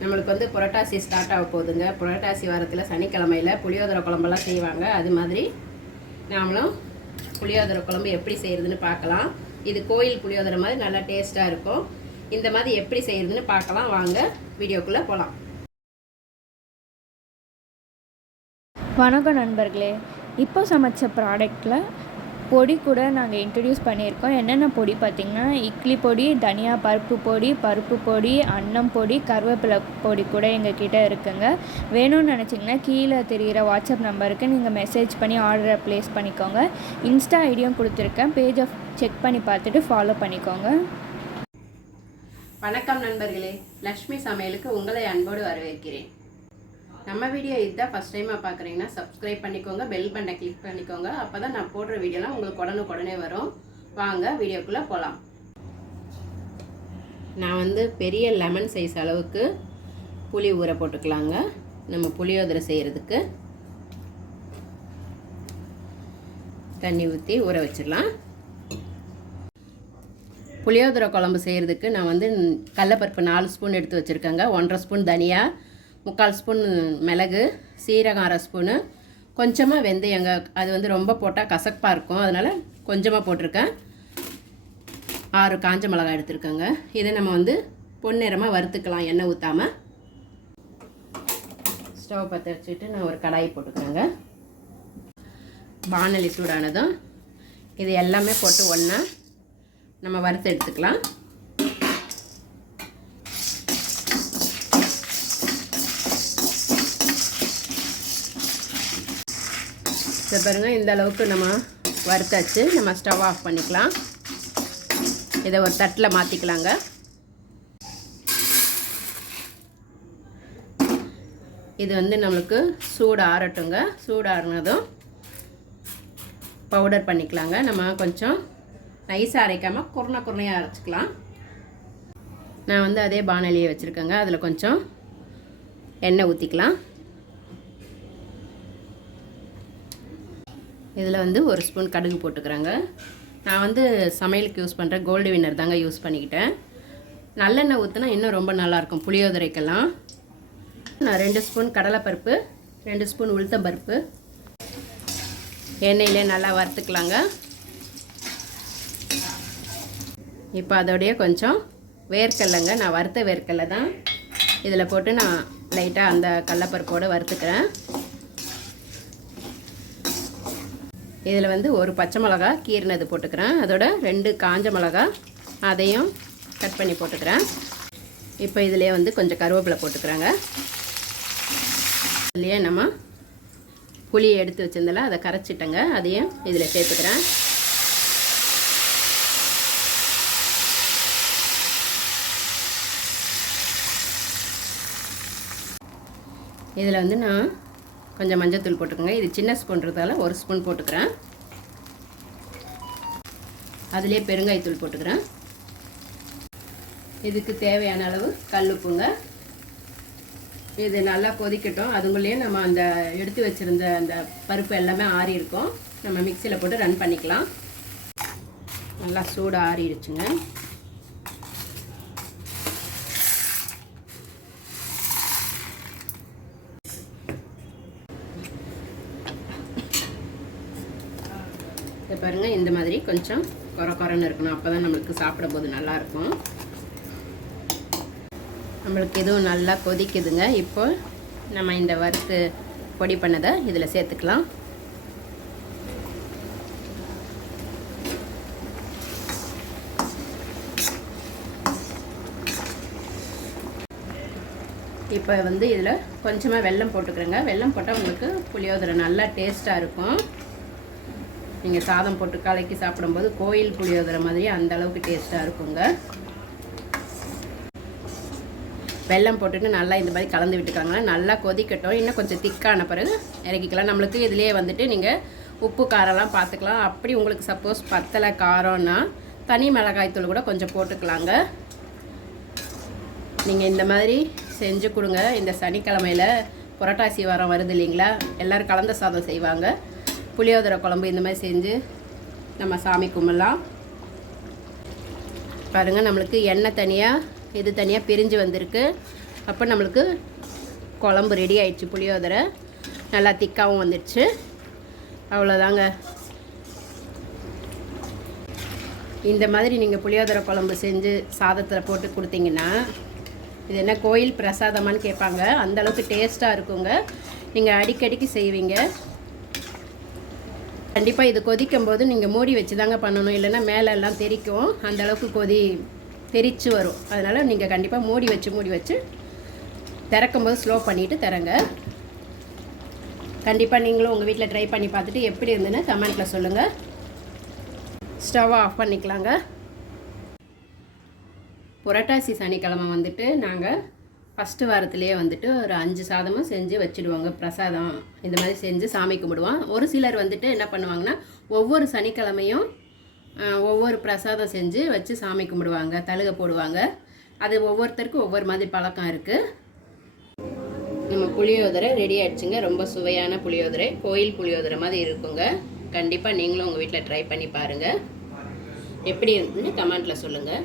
நம்மளுக்கு வந்து புரட்டாசி ஸ்டார்ட் ஆக போகுதுங்க. புரட்டாசி வாரத்தில் சனிக்கிழமையில் புளியோதரை குழம்பெல்லாம் செய்வாங்க. அது மாதிரி நாமளும் புளியோதரை குழம்பு எப்படி செய்கிறதுன்னு பார்க்கலாம். இது கோயில் புளியோதரை மாதிரி நல்லா டேஸ்ட்டாக இருக்கும். இந்த மாதிரி எப்படி செய்கிறதுன்னு பார்க்கலாம். வாங்க வீடியோக்குள்ளே போகலாம். வணக்கம் நண்பர்களே. இப்போ சமைச்ச ப்ராடக்டில் பொடி கூட நாங்கள் இன்ட்ரடியூஸ் பண்ணியிருக்கோம். என்னென்ன பொடி பார்த்திங்கன்னா, இட்லி பொடி, தனியா பருப்பு பொடி, அன்னம் பொடி, கருவேப்பிலை பொடி கூட எங்கள் கிட்டே இருக்குங்க. வேணும்னு நினச்சிங்கன்னா கீழே தெரிகிற வாட்ஸ்அப் நம்பருக்கு நீங்கள் மெசேஜ் பண்ணி ஆர்டரை ப்ளேஸ் பண்ணிக்கோங்க. இன்ஸ்டா ஐடியும் கொடுத்துருக்கேன். பேஜை செக் பண்ணி பார்த்துட்டு ஃபாலோ பண்ணிக்கோங்க. வணக்கம் நண்பர்களே, லக்ஷ்மி சமையலுக்கு உங்களை அன்போடு வரவேற்கிறேன். நம்ம வீடியோ இதுதான் ஃபஸ்ட் டைமாக பார்க்குறீங்கன்னா சப்ஸ்கிரைப் பண்ணிக்கோங்க, பெல் பட்டனை கிளிக் பண்ணிக்கோங்க. அப்போ தான் நான் போடுற வீடியோலாம் உங்களுக்கு உடனே வரும். வாங்க வீடியோக்குள்ளே போகலாம். நான் வந்து பெரிய லெமன் சைஸ் அளவுக்கு புளி ஊற போட்டுக்கலாங்க. நம்ம புளியோதரை செய்கிறதுக்கு தண்ணி ஊற்றி ஊற வச்சிடலாம். புளியோதரை குழம்பு செய்கிறதுக்கு நான் வந்து கடலைப்பருப்பு 4 ஸ்பூன் எடுத்து வச்சுருக்கேங்க. 1.5 ஸ்பூன் தனியா, 3/4 ஸ்பூன் மிளகு, சீரகம் 1/2 ஸ்பூனு, கொஞ்சமாக வெந்தயங்க. அது வந்து ரொம்ப போட்டால் கசப்பாக இருக்கும், அதனால் கொஞ்சமாக போட்டிருக்கேன். 6 காஞ்ச மிளகாய் எடுத்துருக்கேங்க. இதை நம்ம வந்து பொன்னிறமாக வறுத்துக்கலாம் எண்ணெய் ஊற்றாமல். ஸ்டவ் பற்ற வச்சுட்டு நான் ஒரு கடாய் போட்டுக்கிறேங்க. வானலி சூடானதும் இது எல்லாமே போட்டு ஒன்றா நம்ம வறுத்து எடுத்துக்கலாம். இதை பாருங்கள், இந்த அளவுக்கு நம்ம வறுத்தாச்சு. நம்ம ஸ்டவ் ஆஃப் பண்ணிக்கலாம். இதை ஒரு தட்டில் மாற்றிக்கலாங்க. இது வந்து நம்மளுக்கு சூடு ஆறட்டுங்க. சூடு ஆறுனதும் பவுடர் பண்ணிக்கலாங்க. நம்ம கொஞ்சம் நைஸாக அரைக்காமல் குருணையாக அரைச்சிக்கலாம். நான் வந்து அதே பானலியை வச்சுருக்கேங்க. அதில் கொஞ்சம் எண்ணெய் ஊற்றிக்கலாம். இதில் வந்து 1 ஸ்பூன் கடுகு போட்டுக்கிறேங்க. நான் வந்து சமையலுக்கு யூஸ் பண்ணுற கோல்டு வின்னர் தாங்க யூஸ் பண்ணிக்கிட்டேன். நல்லெண்ணெய் ஊற்றினா இன்னும் ரொம்ப நல்லாயிருக்கும் புளியோதரைக்கெல்லாம். நான் 2 ஸ்பூன் கடலைப்பருப்பு, 2 ஸ்பூன் உளுத்தம்பருப்பு எண்ணெயிலே நல்லா வறுத்துக்கலாங்க. இப்போ அதோடைய கொஞ்சம் வேர்க்கடலைங்க. நான் வறுத்த வேர்க்கடலை தான் இதில் போட்டு நான் லைட்டாக அந்த கடலைப்பருப்போடு வறுத்துக்கிறேன். இதில் வந்து 1 பச்சை மிளகா கீறினது போட்டுக்கிறேன். அதோட 2 காஞ்ச மிளகா அதையும் கட் பண்ணி போட்டுக்கிறேன். இப்போ இதிலே வந்து கொஞ்சம் கருவேப்பிலை போட்டுக்கிறேங்க. இதுலேயே நம்ம புளியை எடுத்து வச்சிருந்தால அதை கரைச்சிட்டேங்க. அதையும் இதில் சேர்த்துக்கிறேன். இதில் வந்து நான் கொஞ்சம் மஞ்சத்தூள் போட்டுக்கோங்க. இது சின்ன ஸ்பூன்றதால 1 ஸ்பூன் போட்டுக்கிறேன். அதிலே பெருங்காயத்தூள் போட்டுக்கிறேன். இதுக்கு தேவையான அளவு கல்லுப்புங்க. இது நல்லா கொதிக்கட்டும். அதுக்குள்ளேயே நம்ம அந்த எடுத்து வச்சுருந்த அந்த பருப்பு எல்லாமே ஆறி இருக்கும். நம்ம மிக்சியில் போட்டு ரன் பண்ணிக்கலாம். நல்லா சூடு ஆறிடுச்சுங்க. இதை பாருங்கள், இந்த மாதிரி கொஞ்சம் குறன்னு இருக்கணும். அப்போ தான் நம்மளுக்கு சாப்பிடும் போது நல்லாயிருக்கும். நம்மளுக்கு எதுவும் நல்லா கொதிக்குதுங்க. இப்போ நம்ம இந்த வறுத்து பொடி பண்ணதை இதில் சேர்த்துக்கலாம். இப்போ வந்து இதில் கொஞ்சமாக வெல்லம் போட்டுக்கிறேங்க. வெல்லம் போட்டால் உங்களுக்கு புளியோதரை நல்லா டேஸ்ட்டாக இருக்கும். நீங்கள் சாதம் போட்டு கலக்கி சாப்பிடும்போது கோயில் புளியோதரை மாதிரி அந்த அளவுக்கு டேஸ்ட்டாக இருக்குங்க. வெல்லம் போட்டுட்டு நல்லா இந்த மாதிரி கலந்து விட்டுக்காங்க. நல்லா கொதிக்கட்டும். இன்னும் கொஞ்சம் திக்கான பிறகு இறக்கிக்கலாம். நம்மளுக்கு இதிலே வந்துட்டு நீங்கள் உப்பு காரம்லாம் பார்த்துக்கலாம். அப்படி உங்களுக்கு சப்போஸ் பத்தலை காரம்னா தனி மிளகாய்த்தூள் கூட கொஞ்சம் போட்டுக்கலாங்க. நீங்கள் இந்த மாதிரி செஞ்சு கொடுங்க. இந்த சனிக்கிழமையில் புரட்டாசி வாரம் வருது இல்லைங்களா, எல்லோரும் கலந்த சாதம் செய்வாங்க. புளியோதரை குழம்பு இந்த மாதிரி செஞ்சு நம்ம சாமி கும்பிடலாம். பாருங்கள், நம்மளுக்கு எண்ணெய் தனியாக இது தனியாக பிரிஞ்சு வந்திருக்கு. அப்போ நம்மளுக்கு குழம்பு ரெடி ஆயிடுச்சு. புளியோதரை நல்லா திக்காகவும் வந்துடுச்சு. அவ்வளோதாங்க. இந்த மாதிரி நீங்கள் புளியோதரை குழம்பு செஞ்சு சாதத்தில் போட்டு கொடுத்தீங்கன்னா, இது என்ன கோயில் பிரசாதமானு கேட்பாங்க. அந்தளவுக்கு டேஸ்ட்டாக இருக்குங்க. நீங்கள் அடிக்கடிக்கு செய்வீங்க. கண்டிப்பாக இது கொதிக்கும் போது நீங்கள் மூடி வச்சு தாங்க பண்ணணும், இல்லைன்னா மேலே எல்லாம் தெறிக்கும். அந்தளவுக்கு தெரிச்சு வரும். அதனால் நீங்கள் கண்டிப்பாக மூடி வச்சு திறக்கும்போது ஸ்லோ பண்ணிவிட்டு திறங்க. கண்டிப்பாக நீங்களும் உங்கள் வீட்டில் ட்ரை பண்ணி பார்த்துட்டு எப்படி இருந்துன்னு கமெண்ட்டில் சொல்லுங்கள். ஸ்டவ்வை ஆஃப் பண்ணிக்கலாங்க. புரட்டாசி சனிக்கிழமை வந்துட்டு நாங்கள் ஃபஸ்ட்டு வாரத்துலேயே வந்துட்டு ஒரு 5 சாதமும் செஞ்சு வச்சுடுவோங்க. பிரசாதம் இந்த மாதிரி செஞ்சு சாமி கும்பிடுவோம். ஒரு சிலர் வந்துட்டு என்ன பண்ணுவாங்கன்னா, ஒவ்வொரு சனிக்கிழமையும் ஒவ்வொரு பிரசாதம் செஞ்சு வச்சு சாமி கும்பிடுவாங்க, தழுகை போடுவாங்க. அது ஒவ்வொருத்தருக்கும் ஒவ்வொரு மாதிரி பழக்கம் இருக்குது. நம்ம புளியோதரை ரெடி ஆகிடுச்சுங்க. ரொம்ப சுவையான புளியோதரை, கோயில் புளியோதரை மாதிரி இருக்குங்க. கண்டிப்பாக நீங்களும் உங்கள் வீட்டில் ட்ரை பண்ணி பாருங்கள். எப்படி இருந்துன்னு கமெண்ட்டில் சொல்லுங்கள்.